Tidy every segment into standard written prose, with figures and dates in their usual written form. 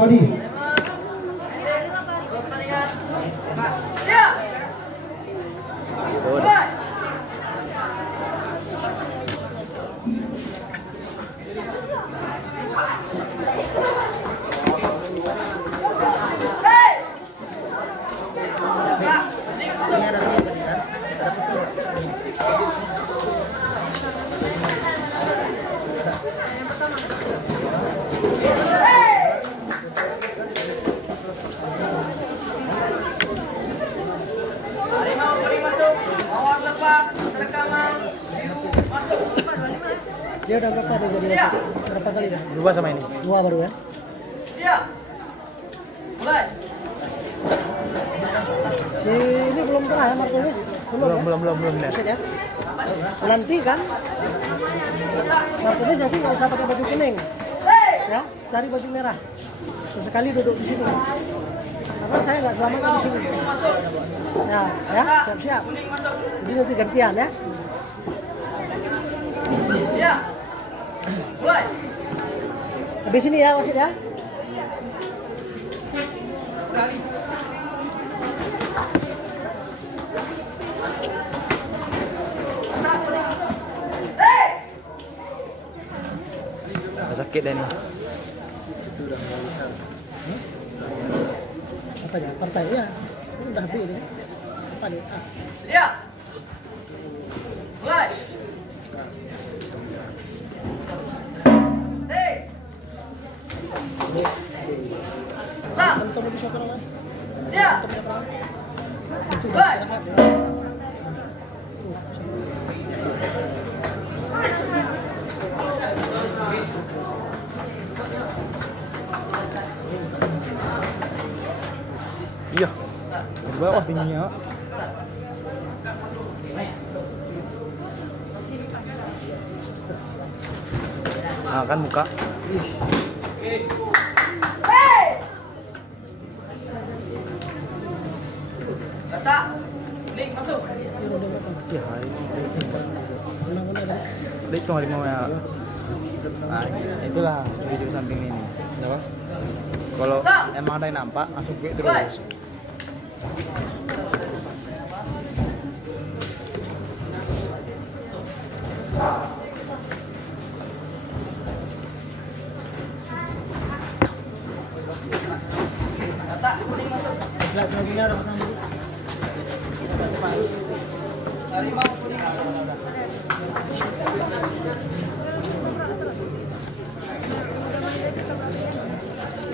body. Dia udah berapa dia jadi wasit? Berapa kali dah? Dua sama ini. Dua baru ya? Iya. Mulai. Si ini belum pernah ya Martinez? Belum lihat. Ya? Nanti kan Martinez jadi nggak usah pakai baju kuning, ya cari baju merah. Sesekali duduk di sini. Karena saya nggak selamat di sini. Ya, siap-siap. Jadi nanti gantian ya. Iya. Mulai. Habis ini ya wasit ya. Sakit dah ni. Apa ya? Partai ya. Udah habis ini. Apa nih? Iya. Mulai. Tonton lebih siapa namanya? Iya. Mulai. Iya. Di bawah tingginya. Nah, kan muka. Data. Ning masuk. Ya, ini hitung harimau ya. Nah, itulah video samping ini. Apa? Kalau emang ada yang nampak, masuk gue terus. Data. Ning masuk. Lagi-lagi ada pasang dulu. Harimau kuning masuk.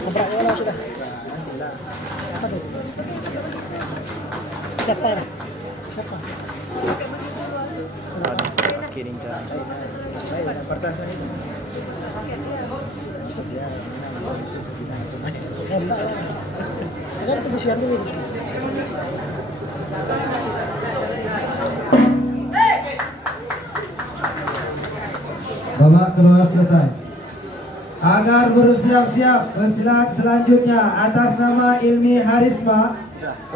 Kontrak bola sudah. Apa tuh? Siapa ya? Siapa? Ada kirincan. Pertasan itu. Enggak lah. Kan pembersihan dulu. Babak kedua selesai. Agar bersiap-siap ke silat selanjutnya atas nama Ilmi Harisma.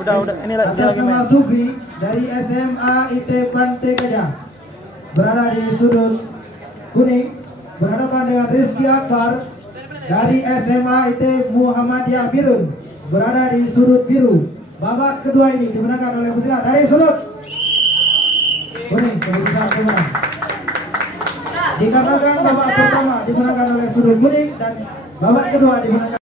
Udah ini lagi Atas nama Sufi dari SMA IT Bante Gajah berada di sudut kuning berhadapan dengan Rizky Akbar dari SMA IT Muhammadiyah Birun berada di sudut biru. Babak kedua ini dimenangkan oleh pesilat dari sudut kuning. Keputusan pemenang dikarenakan babak pertama dimenangkan oleh sudut kuning dan babak kedua dimenangkan